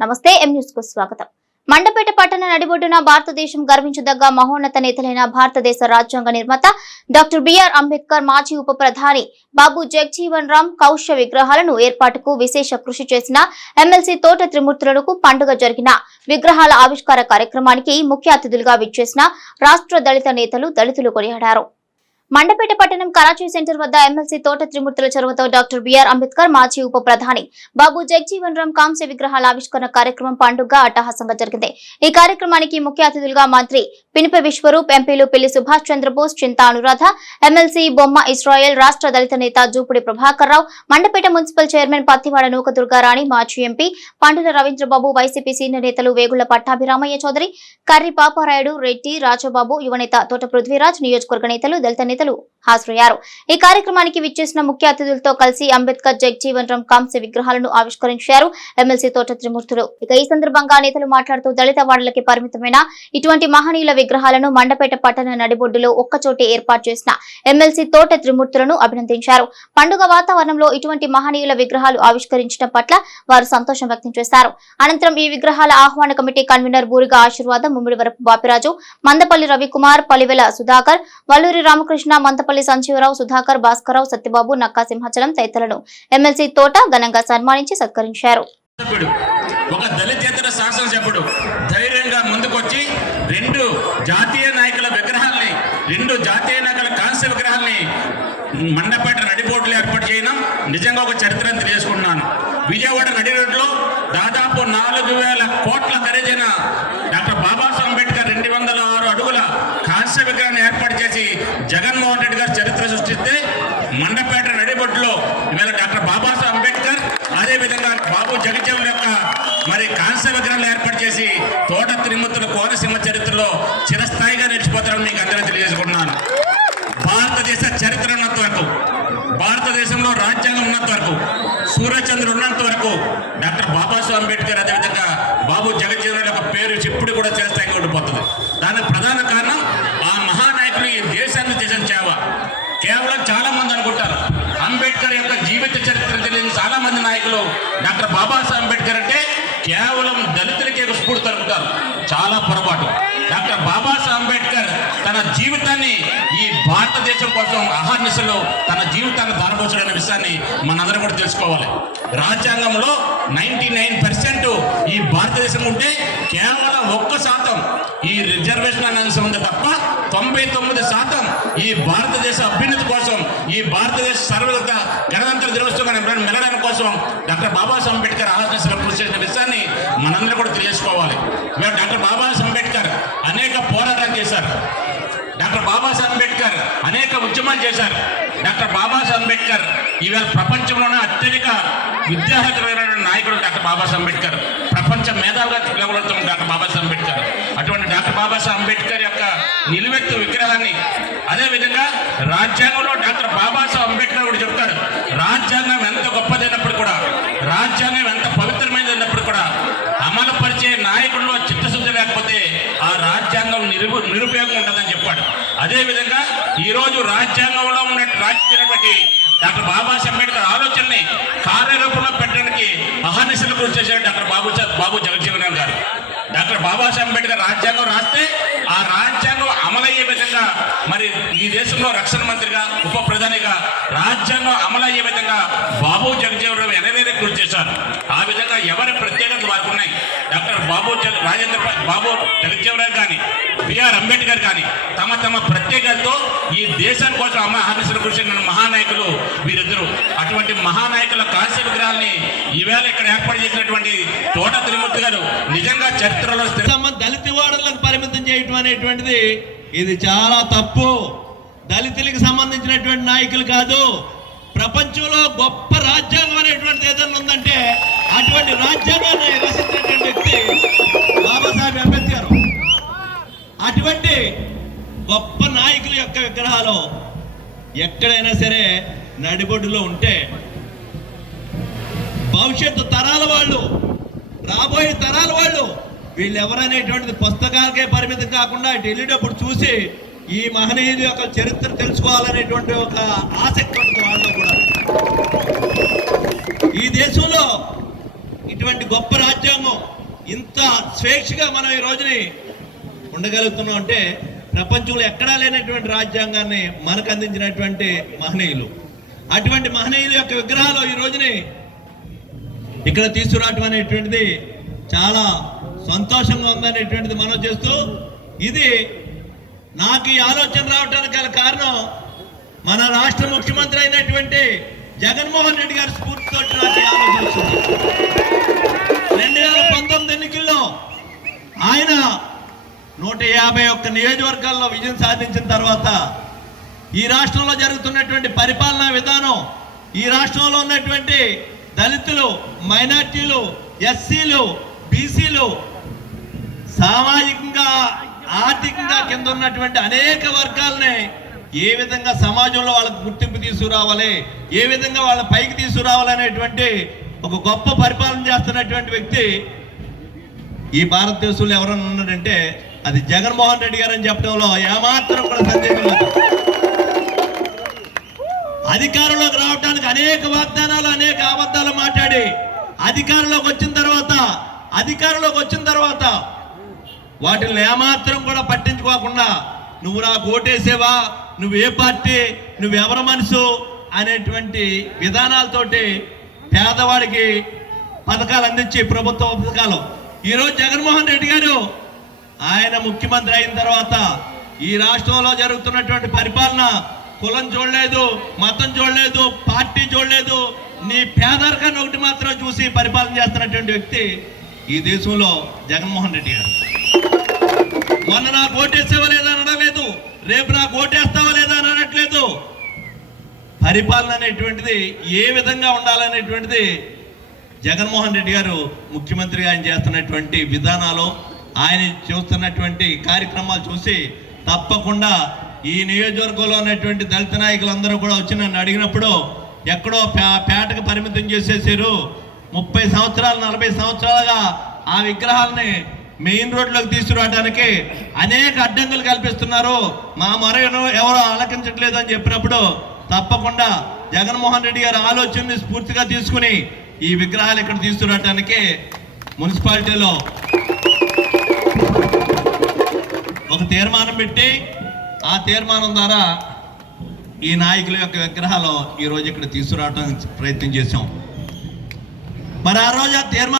నమస్తే ఎం న్యూస్కు స్వాగతం. మండపేట పట్టణ నడిబొడ్డున భారతదేశం గర్వించదగ్గ మహోన్నత నేతలైన భారతదేశ రాజ్యాంగ నిర్మాత డాక్టర్ బిఆర్ అంబేద్కర్ మాజీ ఉప ప్రధాని బాబు జగజీవన్ రామ్ కౌశ విగ్రహాలను ఏర్పాటుకు విశేష కృషి చేసిన ఎమ్మెల్సీ తోట త్రిమూర్తులకు పండుగ జరిగిన విగ్రహాల ఆవిష్కార కార్యక్రమానికి ముఖ్య అతిథులుగా విచ్చేసిన రాష్ట్ర దళిత నేతలు దళితులు కొనియాడారు. మండపేట పట్టణం కరాచీ సెంటర్ వద్ద ఎమ్మెల్సీ తోట త్రిమూర్తుల చొరవతో డాక్టర్ బిఆర్ అంబేద్కర్ మాజీ ఉప ప్రధాని బాబు జగ్జీవన్ రామ్ కాంస్య విగ్రహాల ఆవిష్కరణ కార్యక్రమం పండుగ అట్టహాసంగా జరిగింది. ఈ కార్యక్రమానికి ముఖ్య అతిథులుగా మంత్రి పినిప విశ్వరూప్ ఎంపీలు పెళ్ళి సుభాష్ చంద్రబోస్ చింతా అనురాధ ఎమ్మెల్సీ బొమ్మ ఇస్రాయల్ రాష్ట్ర దళిత నేత జూపుడి ప్రభాకర్ రావు మండపేట మున్సిపల్ చైర్మన్ పత్తివాడ నూక దుర్గారాణి మాజీ MP Pandula Ravindrababu YCP senior నేతలు వేగుల పట్టాభిరామయ్య చౌదరి కర్రి పాపారాయుడు రెడ్డి రాజబాబు యువనేత తోట పృథ్వీరాజ్ నియోజకవర్గ నేతలు దళిత నేతలు హాజరయ్యారు. ఈ కార్యక్రమానికి విచ్చేసిన ముఖ్య అతిథులతో కలిసి అంబేద్కర్ జగ్జీవన్ రామ్ కాంస్య విగ్రహాలను ఆవిష్కరించారు ఎమ్మెల్సీ తోట త్రిమూర్తులు. ఇక ఈ సందర్భంగా నేతలు మాట్లాడుతూ దళిత వాడలకి పరిమితమైన ఇటువంటి మహనీయుల విగ్రహాలను మండపేట పట్టణ నడిబొడ్డులో ఒక్కచోటే ఏర్పాటు చేసిన ఎమ్మెల్సీ తోట త్రిమూర్తులను అభినందించారు. పండుగ వాతావరణంలో ఇటువంటి మహనీయుల విగ్రహాలు ఆవిష్కరించడం పట్ల వారు సంతోషం వ్యక్తం చేశారు. అనంతరం ఈ విగ్రహాల ఆహ్వాన కమిటీ కన్వీనర్ బూరిగా ఆశీర్వాదం ముమ్మిడి వరపు బాపిరాజు మందపల్లి రవికుమార్ పలివెల సుధాకర్ వల్లూరి రామకృష్ణ మందపల్లి సంజీవరావు సుధాకర్ భాస్కరరావు సత్యబాబు నక్కా సింహాచలం తదితరులను ఎమ్మెల్సీ తోట ఘనంగా సన్మానించి సత్కరించారు. ఒక దళితేతర శాసనసభ్యుడు ధైర్యంగా ముందుకొచ్చి రెండు జాతీయ నాయకుల విగ్రహాల్ని రెండు జాతీయ నాయకుల కాంస్య విగ్రహాల్ని మండపేట నడిపోట్లు ఏర్పాటు చేయడం నిజంగా ఒక చరిత్రను తెలియజేసుకుంటున్నాను. విజయవాడ నడి రోడ్లో దాదాపు నాలుగు వేల కోట్ల ఖరీదైన డాక్టర్ బాబాసాహెబ్ అంబేద్కర్ రెండు వందల ఆరు అడుగుల కాంస్య విగ్రహాన్ని ఏర్పాటు చేసి జగన్మోహన్ రెడ్డి గారు చరిత్ర సృష్టిస్తే మండపేట నడిబొడ్డులో ఇవాళ డాక్టర్ బాబాసాహెబ్ అంబేద్కర్ అదేవిధంగా జగజ్జం యొక్క మరి కాంస్య విగ్రహాలు ఏర్పాటు చేసి తోట త్రిమూర్తుల కోనసీమ చరిత్రలో చిరస్థాయిగా నిలిచిపోతారని మీకు అందరూ తెలియజేసుకుంటున్నాను. భారతదేశ చరిత్ర ఉన్నంత వరకు భారతదేశంలో రాజ్యాంగం ఉన్నంత వరకు సూర్యచంద్రుడు ఉన్నంత వరకు డాక్టర్ బాబాసాహెబ్ అంబేద్కర్ అదేవిధంగా బాబు జగజ్జీవన్ యొక్క పేరు ఇప్పుడు కూడా చిరస్థాయిగా ఉండిపోతుంది. దానికి ప్రధాన కారణం ఆ మహానాయకులు ఈ దేశాన్ని చేసిన సేవ కేవలం చాలా మంది అనుకుంటారు. అంబేద్కర్ యొక్క జీవిత చరిత్ర నాయకులు డాక్టర్ బాబాసాహెబ్ అంబేద్కర్ అంటే కేవలం దళితులకే స్ఫూర్తి అనుకుంటారు చాలా పొరపాటు. డాక్టర్ బాబాసాహెబ్ అంబేద్కర్ తన జీవితాన్ని ఈ భారతదేశం కోసం అహర్నిశలో తన జీవితాన్ని దారబోచడనే విషయాన్ని మనందరం కూడా తెలుసుకోవాలి. రాజ్యాంగంలో నైంటీ నైన్ పర్సెంట్ ఈ భారతదేశం ఉంటే కేవలం ఒక్క శాతం ఈ రిజర్వేషన్ అనే ఉంది తప్ప తొంభై తొమ్మిది శాతం ఈ భారతదేశ అభ్యున్నతి కోసం ఈ భారతదేశ సర్వత గణతంత్ర దినోత్సవం మెలడం కోసం డాక్టర్ బాబాసాహెబ్ అంబేద్కర్ ఆలోచన కృషి చేసిన విషయాన్ని మనందరం కూడా తెలియజేసుకోవాలి. మేము డాక్టర్ బాబా అంబేద్కర్ అనేక పోరాటాలు చేశారు డాక్టర్ బాబాసాహెబ్ అంబేద్కర్ అనేక ఉద్యమాలు చేశారు. డాక్టర్ బాబాసాహెబ్ అంబేద్కర్ ఈవేళ ప్రపంచంలోనే అత్యధిక విద్యాహకరమైన నాయకుడు డాక్టర్ బాబాసాహెబ్ అంబేద్కర్. ప్రపంచ మేధావిగా పిలవబడుతున్న డాక్టర్ బాబాసాహెబ్ అంబేద్కర్. అటువంటి డాక్టర్ బాబాసాహెబ్ అంబేద్కర్ యొక్క నిలువెత్తు విగ్రహాన్ని అదేవిధంగా రాజ్యాంగంలో డాక్టర్ బాబాసాహెబ్ అంబేద్కర్ కూడా చెప్తాడు. రాజ్యాంగం నిరుపు నిరుపయోగం ఉంటుందని చెప్పాడు. అదేవిధంగా ఈరోజు రాజ్యాంగంలో ఉన్న రాజ్యాంగంకి డాక్టర్ బాబాసాహెబ్ అంబేద్కర్ ఆలోచనని కార్యరూపంలో పెట్టడానికి అహర్నిశలు కృషి చేశాడు డాక్టర్ బాబు బాబు జగజ్జీవన్ గారు. డాక్టర్ బాబాసాహెబ్ అంబేద్కర్ రాజ్యాంగం రాస్తే ఆ రాజ్యాంగం అమలయ్యే విధంగా మరి ఈ దేశంలో రక్షణ మంత్రిగా ఉప ప్రధానిగా రాజ్యాంగం అమలయ్యే విధంగా బాబు జగజీవన్ రావు ఎనలేని కృషి చేశారు. ఆ విధంగా ఎవరి ప్రత్యేకత వారికి ఉన్నాయి డాక్టర్ బాబు రాజేంద్ర బాబు జగజీవన్ రావు కానీ బిఆర్ అంబేద్కర్ కానీ తమ తమ ప్రత్యేకతతో ఈ దేశం కోసం అమ్మ హరిశ్వర కృషి మహానాయకులు వీరిద్దరు. అటువంటి మహానాయకుల కాంస్య విగ్రహాన్ని ఈవేళ ఇక్కడ ఏర్పాటు చేసినటువంటి తోట తిరుమూర్తి గారు నిజంగా చరిత్రలో దళిత వాడలకు పరిమితం చేయటం అనేటువంటిది. ఇది చాలా తప్పు. దళితులకు సంబంధించినటువంటి నాయకులు కాదు. ప్రపంచంలో గొప్ప రాజ్యాంగం అనేటువంటిది ఏదైనా ఉందంటే అటువంటి రాజ్యాంగాన్ని రచించినటువంటి వ్యక్తి బాబాసాహెబ్ అంబేద్కర్ అటువంటి గొప్ప నాయకుల యొక్క విగ్రహాలు ఎక్కడైనా సరే నడిబొడ్డులో ఉంటే భవిష్యత్తు తరాల వాళ్ళు రాబోయే తరాల వాళ్ళు వీళ్ళు ఎవరనేటువంటిది పుస్తకాలకే పరిమితం కాకుండా ఇటు వెళ్ళేటప్పుడు చూసి ఈ మహనీయుడి యొక్క చరిత్ర తెలుసుకోవాలనేటువంటి ఒక ఆసక్తి ఉంటుంది వాళ్ళలో కూడా. ఈ దేశంలో ఇటువంటి గొప్ప రాజ్యాంగం ఇంత స్వేచ్ఛగా మనం ఈ రోజుని ఉండగలుగుతున్నాం అంటే ప్రపంచంలో ఎక్కడా లేనటువంటి రాజ్యాంగాన్ని మనకు అందించినటువంటి మహనీయులు. అటువంటి మహనీయుల యొక్క విగ్రహాలు ఈ రోజుని ఇక్కడ తీసుకురావటం అనేటువంటిది చాలా సంతోషంగా ఉందనేటువంటిది మనం చేస్తూ ఇది నాకు ఈ ఆలోచన రావడానికి గల కారణం మన రాష్ట్ర ముఖ్యమంత్రి అయినటువంటి జగన్మోహన్ రెడ్డి గారి స్ఫూర్తితో నాకు ఆలోచన వచ్చింది. రెండు వేల పంతొమ్మిది ఎన్నికల్లో ఆయన నూట యాభై ఒక్క నియోజకవర్గాల్లో విజయం సాధించిన తర్వాత ఈ రాష్ట్రంలో జరుగుతున్నటువంటి పరిపాలనా విధానం ఈ రాష్ట్రంలో ఉన్నటువంటి దళితులు మైనార్టీలు ఎస్సీలు బీసీలు సామాజికంగా ఆర్థికంగా కింద ఉన్నటువంటి అనేక వర్గాలని ఏ విధంగా సమాజంలో వాళ్ళకు గుర్తింపు తీసుకురావాలి ఏ విధంగా వాళ్ళ పైకి తీసుకురావాలనేటువంటి ఒక గొప్ప పరిపాలన చేస్తున్నటువంటి వ్యక్తి ఈ భారతదేశంలో ఎవరైనా ఉన్నాడంటే అది జగన్మోహన్ రెడ్డి గారు అని చెప్పడంలో ఏమాత్రం కూడా సందేహం లేదు. అధికారంలోకి రావడానికి అనేక వాగ్దానాలు అనేక అబద్ధాలు మాట్లాడి అధికారంలోకి వచ్చిన తర్వాత అధికారంలోకి వచ్చిన తర్వాత వాటిని ఏమాత్రం కూడా పట్టించుకోకుండా నువ్వు నాకు ఓటేసేవా? నువ్వు ఏ పార్టీ? నువ్వు ఎవరి మనసు? అనేటువంటి విధానాలతోటి పేదవాడికి పథకాలు అందించి ప్రభుత్వ పథకాలు. ఈరోజు జగన్మోహన్ రెడ్డి గారు ఆయన ముఖ్యమంత్రి అయిన తర్వాత ఈ రాష్ట్రంలో జరుగుతున్నటువంటి పరిపాలన కులం చూడలేదు మతం చూడలేదు పార్టీ చూడలేదు. నీ పేదరికాన్ని ఒకటి మాత్రం చూసి పరిపాలన చేస్తున్నటువంటి వ్యక్తి ఈ దేశంలో జగన్మోహన్ రెడ్డి గారు. మొన్న నాకు ఓటేసావా లేదా అనడలేదు రేపు నాకు ఓటేస్తావా లేదా అని అనట్లేదు పరిపాలన అనేటువంటిది ఏ విధంగా ఉండాలనేటువంటిది జగన్మోహన్ రెడ్డి గారు ముఖ్యమంత్రిగా ఆయన చేస్తున్నటువంటి విధానాలు ఆయన చూస్తున్నటువంటి కార్యక్రమాలు చూసి తప్పకుండా ఈ నియోజకవర్గంలో ఉన్నటువంటి దళిత నాయకులందరూ కూడా వచ్చి నన్ను అడిగినప్పుడు ఎక్కడో పే- పేటకు పరిమితం చేసేసారు. ముప్పై సంవత్సరాలు నలభై సంవత్సరాలుగా ఆ విగ్రహాలని మెయిన్ రోడ్లోకి తీసుకురావడానికి అనేక అడ్డంకులు కల్పిస్తున్నారు. మా మొర ఎవరో ఆలకించట్లేదు అని చెప్పినప్పుడు తప్పకుండా జగన్మోహన్ రెడ్డి గారి ఆలోచనని స్ఫూర్తిగా తీసుకుని ఈ విగ్రహాలు ఇక్కడ తీసుకురావడానికి మున్సిపాలిటీలో ఒక తీర్మానం పెట్టి ఆ తీర్మానం ద్వారా ఈ నాయకుల యొక్క విగ్రహాలు ఈరోజు ఇక్కడ తీసుకురావడానికి ప్రయత్నం చేశాం. మరి ఆ రోజు ఆ తీర్మానం